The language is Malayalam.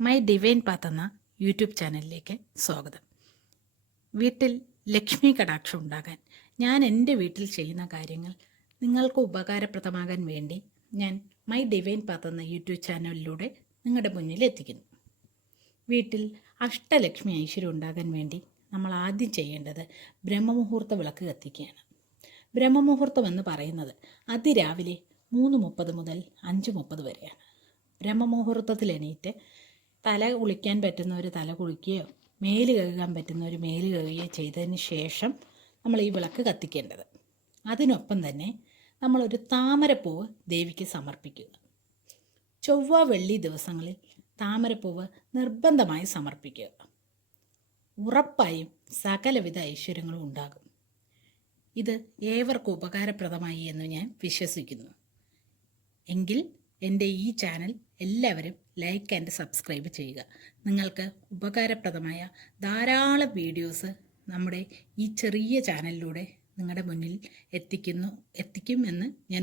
മൈ ഡിവൈൻ പാത്ത് എന്ന യൂട്യൂബ് ചാനലിലേക്ക് സ്വാഗതം. വീട്ടിൽ ലക്ഷ്മി കടാക്ഷം ഉണ്ടാകാൻ ഞാൻ എന്റെ വീട്ടിൽ ചെയ്യുന്ന കാര്യങ്ങൾ നിങ്ങൾക്ക് ഉപകാരപ്രദമാകാൻ വേണ്ടി ഞാൻ മൈ ഡിവൈൻ പാത്ത് എന്ന യൂട്യൂബ് ചാനലിലൂടെ നിങ്ങളുടെ മുന്നിൽ എത്തിക്കുന്നു. വീട്ടിൽ അഷ്ടലക്ഷ്മി ഐശ്വര്യം ഉണ്ടാകാൻ വേണ്ടി നമ്മൾ ആദ്യം ചെയ്യേണ്ടത് ബ്രഹ്മമുഹൂർത്ത വിളക്ക് കത്തിക്കുകയാണ്. ബ്രഹ്മമുഹൂർത്തം എന്ന് പറയുന്നത് അതിരാവിലെ മൂന്ന് മുപ്പത് മുതൽ അഞ്ച് മുപ്പത് വരെയാണ്. ബ്രഹ്മമുഹൂർത്തത്തിൽ എണീറ്റ് തല കുളിക്കാൻ പറ്റുന്നവർ തല കുളിക്കുകയോ മേൽ കഴുകാൻ പറ്റുന്നവർ മേൽ കഴുകുകയോ ചെയ്തതിന് ശേഷം നമ്മൾ ഈ വിളക്ക് കത്തിക്കേണ്ടത്. അതിനൊപ്പം തന്നെ നമ്മളൊരു താമരപ്പൂവ് ദേവിക്ക് സമർപ്പിക്കുക. ചൊവ്വ വെള്ളി ദിവസങ്ങളിൽ താമരപ്പൂവ് നിർബന്ധമായി സമർപ്പിക്കുക. ഉറപ്പായും സകലവിധ ഐശ്വര്യങ്ങളും ഉണ്ടാകും. ഇത് ഏവർക്കും ഉപകാരപ്രദമായി എന്ന് ഞാൻ വിശ്വസിക്കുന്നു. എങ്കിൽ എന്റെ ഈ ചാനൽ എല്ലാവരും ലൈക്ക് ആൻഡ് സബ്സ്ക്രൈബ് ചെയ്യുക. നിങ്ങൾക്ക് ഉപകാരപ്രദമായ ധാരാളം വീഡിയോസ് നമ്മുടെ ഈ ചെറിയ ചാനലിലൂടെ നിങ്ങളുടെ മുന്നിൽ എത്തിക്കുന്നു എത്തിക്കുമെന്ന് ഞാൻ